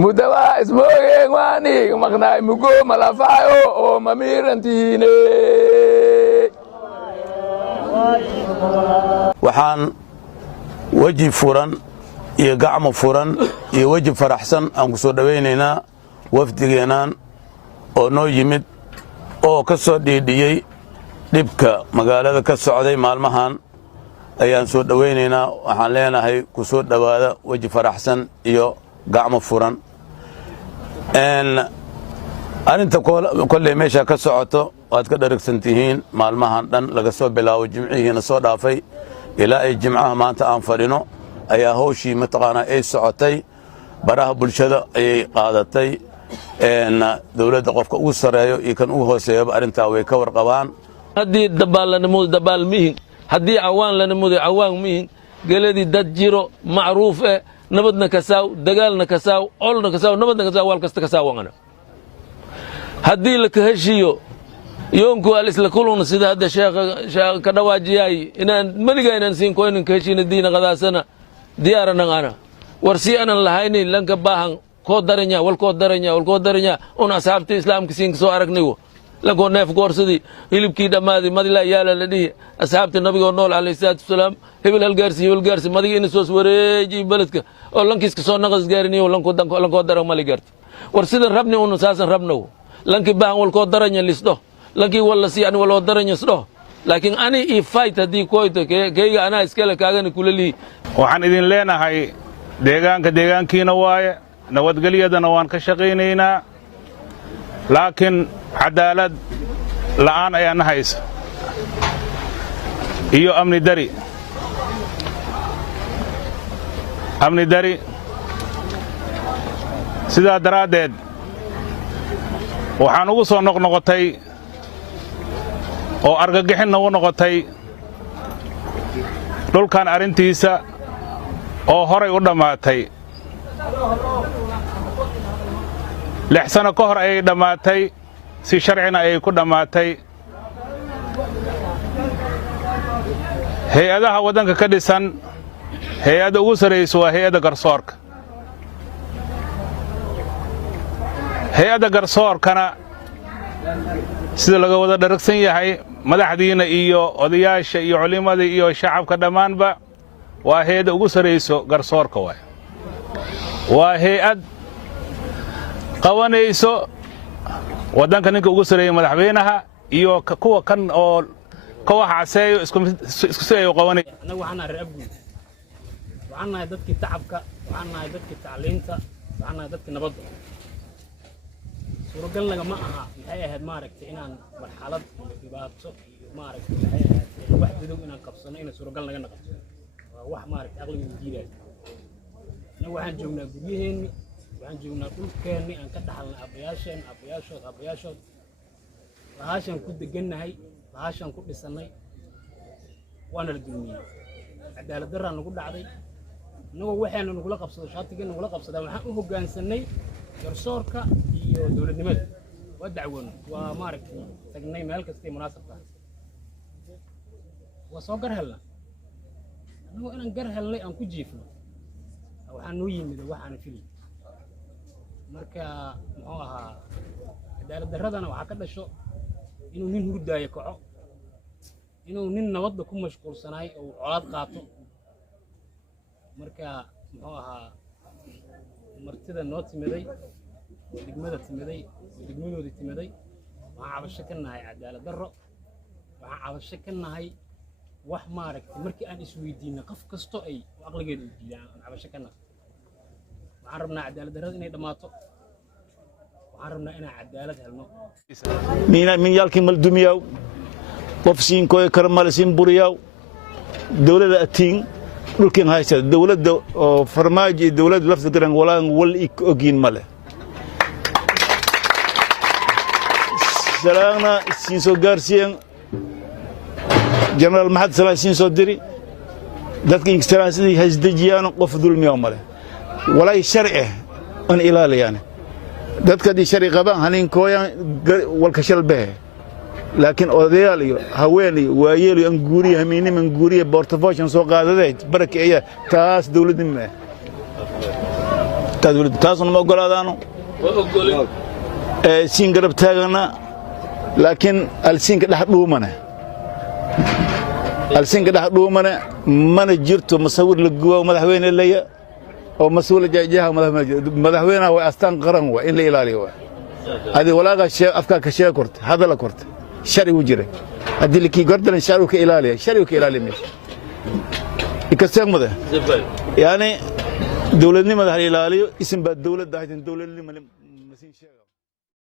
mudawa ismoogeen waani maqnaay mugo malafaayo oo mamiirantiine waxaan waji furan iyo gacmo furan iyo waji faraxsan aan ku soo dhawaynaynaa wafdigeenan oo noo yimid oo ka soo dhiidhiyey dhibka magaalada ka socday maalmahan ayaan soo dhawaynaynaa waxaan leenahay ku soo dhawaada waji faraxsan iyo gacmo furan arinta kolley meesha ka socoto waad ka dharagsan tihiin maalmahan dhan laga soo bilaabo jimcihiina soo dhaafay ilaa ay jimcaha maanta aan fadhino ayaa hawshii mataqaanaa ay socotay baraha bulshada ayay qaadatay dawladda qofka ugu sareeyo iyo kan ugu hooseeyaba arrintaa way ka warqabaan haddii dabaal la namuudo dabaal mihin haddii cawaan la namuudo cawaan mihin geladii dad jiro macruuf nabadna kasaaw dagaalna kasaaw olna kasaaw nabadna kasaaw wal kasta kasaawangana haddii la ka heshiyo yoonku alisla kulun sida hadda sheekh ka dhawaajiyay inaan maliga inaan siin ko inaan ka heshiina diina qadaasana diyaaranan ana warsi anan lahayni lanka baahan ko daranya wal ko daranya un ashaabta islaamka siin soo aragnigo lago neef goorsadii hilibkii dhamaadi madila yaala la dhihi ashaabta nabiga nool alayhi salaatu wasalaam hebel halgaarsi madiga in soo wareeji baladka oo lankiiska soo naqas gaariniyo lanko darang mali gaarto war sida rabni un saasan rabno lanki baahan wal ko daranya lisdo lanki wala si an wal daranya sdo laakiin ani i fight hadii kooyto kayga ana iskala kaagana kulali waxaan idin leenahay deegaankiina waaye nabadgelyadana waan ka shaqaynaynaa laakiin cadaalad la'aan ayaan haysa iyo amni dari sidaa daraaddeed waxaan ugu soo noqnoqotay oo argagixin nagu noqotay dhulkan arrintiisa oo horay u dhammaatay 6 sano ka hor ayay dhammaatay si sharcina ayay ku dhammaatay hay-adaha waddanka ka dhisan hay-adda ugu sarayso waa hay-adda garsoorka hay-adda garsoorkana sida laga wada dharagsan yahay madaxdiina iyo odayaasha iyo culimada iyo shacabka dhammaanba waa hay-adda ugu sarayso garsoorka waay waa hay-ad qabanayso waddanka ninka ugu sareeyay madaxweynaha iyo kuwa kan oo ka wax caseeyo isku si ay u qabanay anagu waxaan nahay reer guud waxaan nahay dadkii tacabka waxaan nahay dadkii tacliinta waxaan nahay dadkii nabadda suuragal lagama aha maxay ahayd maaragtay inaan marxalad dhibaato iyo maaragtay maxay ahayd wax bidow inaan qabsano inay suuragal naga naqato waa wax maaragtay aqliga diiday anagu waxaan joognaa guryaheennii waxaan joognaa dhulkeenni aan ka dhaxalnay aabbayaashood lahaashaan ku degannahay lahaashaan ku dhisannay waana la dulmiyey cadaalad darraa nagu dhacday annagoo waxaanu nagula qabsado shaatigeenna nagula qabsadaa waxaan u hoggaansanay garsoorka iyo dowladnimada waa dacwoon waa maaragtay tagnay meel kastay munaasab tahay waa soo gar helna annagoo inaan gar helnay aan ku jiifno waxaa noo yimid waxaana fili marka muxuu ahaa cadaalad darradana waxaa ka dhasho inuu nin hurdaayo kaco inuu nin nabadda ku mashquulsanaay oo colaad qaato marka muxuu ahaa martida noo timiday oo degmada timiday oo degmadoodii timiday waxaan cabasho ka nahay cadaalad darro waxaan cabasho ka nahay wax maaragtay markii aan isweydiinay qof kasto ay aqligeeda u diidaan aan cabasho ka nahay waxaan rabnaa cadaalad darrada inay dhammaato waxaan rabnaa inaan cadaalad helno min yaalkii maldumiyaw qof siinkooy karmalisin buriyaw dawladda atiin dhulkin haysta dawladda oo farmaajo iyo dawladda lafta garan walaan wal ogiin male salaana siin soo gaarsiin jenaraal maxamed salaam siin soo diri dadka inkistaraan sidii haysdajiyaan qof dulmiyaw male walay sharci an ilaaliyaan dadka di sharci qabaan haninkooyan walka shalbee laakiin odayaal iyo haween iyo waayeel iyo anguuriye hamiinimo anguuriye portfolio soo qaadaday baraka taas dawladnimo taasuna ma ogolaadaano siin garab taagana laakiin alsiinka dhex dhuumane mana jirto masawir la gubo madaxweyne leeya oo mas'uul jaajaha madaxweynaha way astaan qaran waa in la ilaaliyo waa hadi walaaga afka ka sheeg korta hadal korta shari u jira hadi liki gordan shari ka ilaaliya meesha ikastamada yani dawladnimada hal ilaaliyo isin baa dawladda haysan dawladnimada ma siin sheega